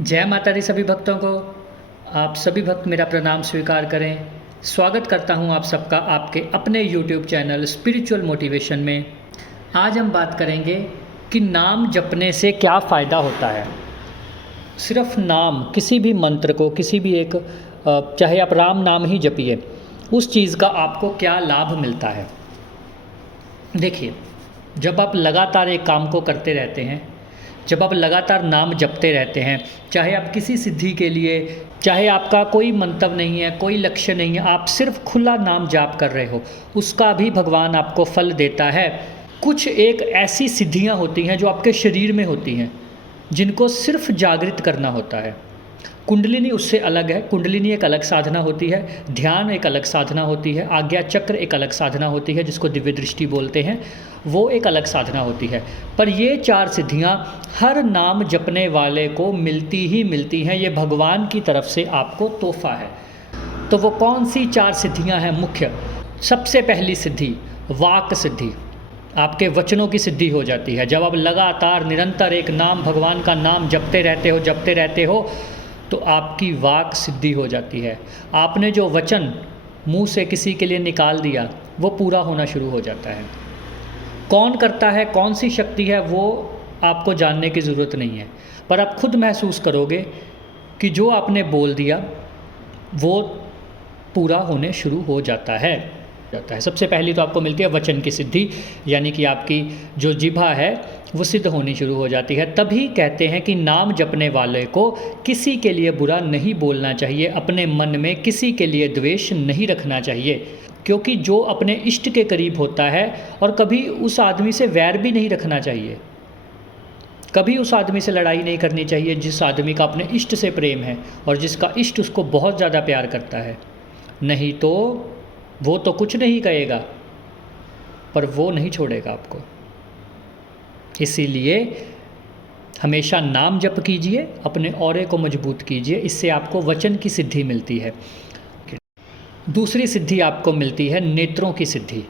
जय माता दी सभी भक्तों को। आप सभी भक्त मेरा प्रणाम स्वीकार करें। स्वागत करता हूं आप सबका आपके अपने YouTube चैनल स्पिरिचुअल मोटिवेशन में। आज हम बात करेंगे कि नाम जपने से क्या फ़ायदा होता है। सिर्फ नाम, किसी भी मंत्र को, किसी भी एक चाहे आप राम नाम ही जपिए, उस चीज़ का आपको क्या लाभ मिलता है। देखिए, जब आप लगातार एक काम को करते रहते हैं, जब आप लगातार नाम जपते रहते हैं, चाहे आप किसी सिद्धि के लिए, चाहे आपका कोई मंतव्य नहीं है, कोई लक्ष्य नहीं है, आप सिर्फ खुला नाम जाप कर रहे हो, उसका भी भगवान आपको फल देता है। कुछ एक ऐसी सिद्धियां होती हैं जो आपके शरीर में होती हैं, जिनको सिर्फ जागृत करना होता है। कुंडलिनी उससे अलग है। कुंडलिनी एक अलग साधना होती है, ध्यान एक अलग साधना होती है, आज्ञा चक्र एक अलग साधना होती है जिसको दिव्य दृष्टि बोलते हैं, वो एक अलग साधना होती है। पर ये चार सिद्धियां हर नाम जपने वाले को मिलती ही मिलती हैं। ये भगवान की तरफ से आपको तोहफा है। तो वो कौन सी चार सिद्धियां हैं मुख्य? सबसे पहली सिद्धि वाक सिद्धि। आपके वचनों की सिद्धि हो जाती है। जब आप लगातार निरंतर एक नाम, भगवान का नाम जपते रहते हो तो आपकी वाक सिद्धि हो जाती है। आपने जो वचन मुंह से किसी के लिए निकाल दिया वो पूरा होना शुरू हो जाता है। कौन करता है, कौन सी शक्ति है, वो आपको जानने की ज़रूरत नहीं है, पर आप खुद महसूस करोगे कि जो आपने बोल दिया वो पूरा होने शुरू हो जाता है। सबसे पहली तो आपको मिलती है वचन की सिद्धि, यानी कि आपकी जो जिह्वा है वो सिद्ध होनी शुरू हो जाती है। तभी कहते हैं कि नाम जपने वाले को किसी के लिए बुरा नहीं बोलना चाहिए, अपने मन में किसी के लिए द्वेष नहीं रखना चाहिए, क्योंकि जो अपने इष्ट के करीब होता है, और कभी उस आदमी से वैर भी नहीं रखना चाहिए, कभी उस आदमी से लड़ाई नहीं करनी चाहिए जिस आदमी का अपने इष्ट से प्रेम है और जिसका इष्ट उसको बहुत ज़्यादा प्यार करता है। नहीं तो वो तो कुछ नहीं कहेगा, पर वो नहीं छोड़ेगा आपको। इसीलिए हमेशा नाम जप कीजिए, अपने औरे को मजबूत कीजिए, इससे आपको वचन की सिद्धि मिलती है। दूसरी सिद्धि आपको मिलती है नेत्रों की सिद्धि।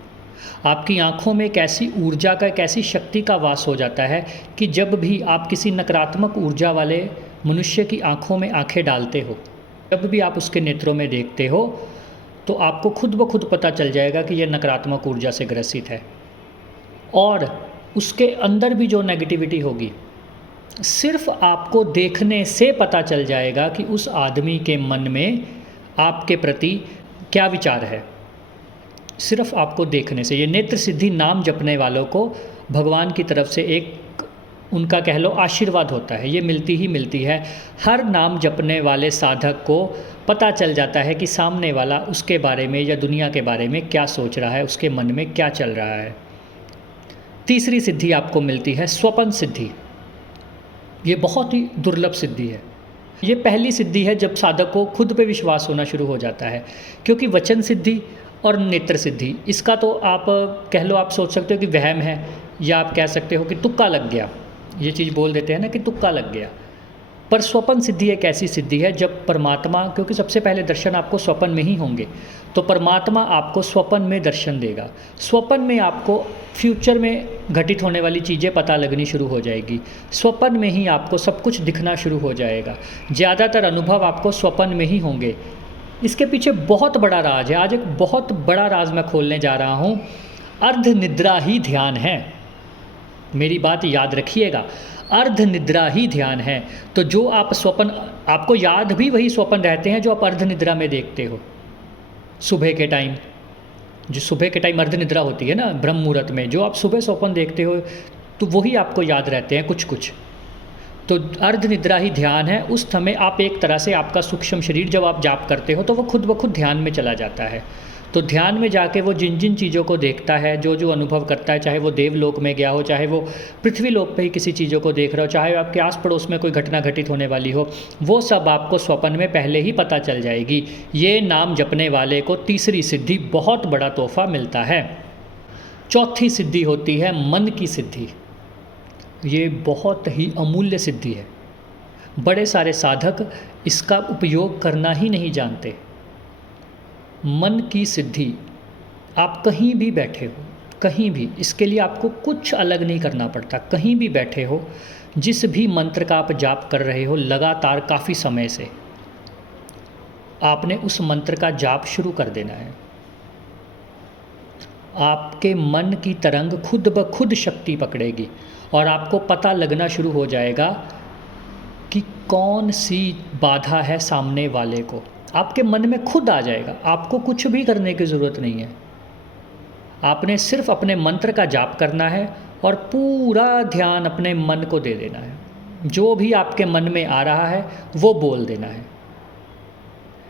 आपकी आँखों में एक ऐसी ऊर्जा का, एक ऐसी शक्ति का वास हो जाता है कि जब भी आप किसी नकारात्मक ऊर्जा वाले मनुष्य की आँखों में आँखें डालते हो, जब भी आप उसके नेत्रों में देखते हो, तो आपको खुद ब खुद पता चल जाएगा कि यह नकारात्मक ऊर्जा से ग्रसित है। और उसके अंदर भी जो नेगेटिविटी होगी, सिर्फ आपको देखने से पता चल जाएगा कि उस आदमी के मन में आपके प्रति क्या विचार है। सिर्फ आपको देखने से। ये नेत्र सिद्धि नाम जपने वालों को भगवान की तरफ से एक उनका कह लो आशीर्वाद होता है। ये मिलती ही मिलती है। हर नाम जपने वाले साधक को पता चल जाता है कि सामने वाला उसके बारे में या दुनिया के बारे में क्या सोच रहा है, उसके मन में क्या चल रहा है। तीसरी सिद्धि आपको मिलती है स्वपन सिद्धि। ये बहुत ही दुर्लभ सिद्धि है। ये पहली सिद्धि है जब साधक को खुद पे विश्वास होना शुरू हो जाता है, क्योंकि वचन सिद्धि और नेत्र सिद्धि, इसका तो आप कह लो, आप सोच सकते हो कि वहम है, या आप कह सकते हो कि तुक्का लग गया। ये चीज़ बोल देते हैं ना कि तुक्का लग गया। पर स्वपन सिद्धि एक ऐसी सिद्धि है जब परमात्मा, क्योंकि सबसे पहले दर्शन आपको स्वपन में ही होंगे, तो परमात्मा आपको स्वपन में दर्शन देगा। स्वपन में आपको फ्यूचर में घटित होने वाली चीज़ें पता लगनी शुरू हो जाएगी। स्वपन में ही आपको सब कुछ दिखना शुरू हो जाएगा। ज़्यादातर अनुभव आपको स्वपन में ही होंगे। इसके पीछे बहुत बड़ा राज है। आज एक बहुत बड़ा राज मैं खोलने जा रहा हूँ। अर्ध निद्रा ही ध्यान है। मेरी बात याद रखिएगा, अर्ध निद्रा ही ध्यान है। तो जो आप स्वप्न, आपको याद भी वही स्वप्न रहते हैं जो आप अर्ध निद्रा में देखते हो। सुबह के टाइम, जो सुबह के टाइम अर्ध निद्रा होती है ना, ब्रह्म मुहूर्त में जो आप सुबह स्वप्न देखते हो, तो वही आपको याद रहते हैं कुछ कुछ। तो अर्ध निद्रा ही ध्यान है। उस समय आप एक तरह से, आपका सूक्ष्म शरीर जब आप जाप करते हो तो वो खुद ब खुद ध्यान में चला जाता है। तो ध्यान में जाके वो जिन जिन चीज़ों को देखता है, जो जो अनुभव करता है, चाहे वो देवलोक में गया हो, चाहे वो पृथ्वी लोक पे ही किसी चीज़ों को देख रहा हो, चाहे आपके आस पड़ोस में कोई घटना घटित होने वाली हो, वो सब आपको स्वप्न में पहले ही पता चल जाएगी। ये नाम जपने वाले को तीसरी सिद्धि, बहुत बड़ा तोहफा मिलता है। चौथी सिद्धि होती है मन की सिद्धि। ये बहुत ही अमूल्य सिद्धि है। बड़े सारे साधक इसका उपयोग करना ही नहीं जानते। मन की सिद्धि, आप कहीं भी बैठे हो, कहीं भी, इसके लिए आपको कुछ अलग नहीं करना पड़ता। कहीं भी बैठे हो, जिस भी मंत्र का आप जाप कर रहे हो लगातार काफ़ी समय से, आपने उस मंत्र का जाप शुरू कर देना है। आपके मन की तरंग खुद ब खुद शक्ति पकड़ेगी और आपको पता लगना शुरू हो जाएगा कि कौन सी बाधा है सामने वाले को। आपके मन में खुद आ जाएगा, आपको कुछ भी करने की ज़रूरत नहीं है। आपने सिर्फ अपने मंत्र का जाप करना है और पूरा ध्यान अपने मन को दे देना है। जो भी आपके मन में आ रहा है वो बोल देना है।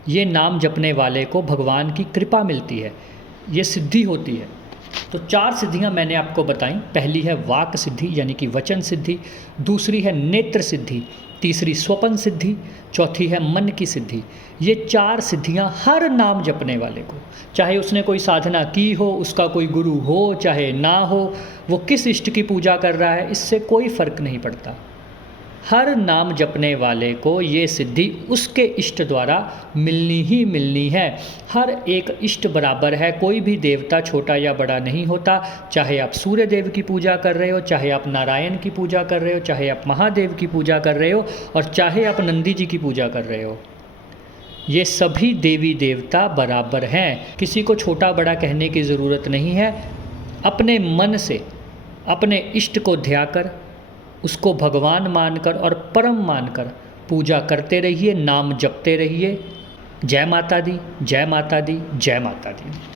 ये नाम जपने वाले को भगवान की कृपा मिलती है, ये सिद्धि होती है। तो 4 सिद्धियां मैंने आपको बताई। पहली है वाक सिद्धि यानी कि वचन सिद्धि, दूसरी है नेत्र सिद्धि, तीसरी स्वपन सिद्धि, चौथी है मन की सिद्धि। ये 4 सिद्धियां हर नाम जपने वाले को, चाहे उसने कोई साधना की हो, उसका कोई गुरु हो चाहे ना हो, वो किस इष्ट की पूजा कर रहा है, इससे कोई फ़र्क नहीं पड़ता। हर नाम जपने वाले को ये सिद्धि उसके इष्ट द्वारा मिलनी ही मिलनी है। हर एक इष्ट बराबर है, कोई भी देवता छोटा या बड़ा नहीं होता। चाहे आप सूर्य देव की पूजा कर रहे हो, चाहे आप नारायण की पूजा कर रहे हो, चाहे आप महादेव की पूजा कर रहे हो और चाहे आप नंदी जी की पूजा कर रहे हो, ये सभी देवी देवता बराबर हैं। किसी को छोटा बड़ा कहने की ज़रूरत नहीं है। अपने मन से अपने इष्ट को ध्याकर, उसको भगवान मानकर और परम मानकर पूजा करते रहिए, नाम जपते रहिए। जय माता दी, जय माता दी, जय माता दी।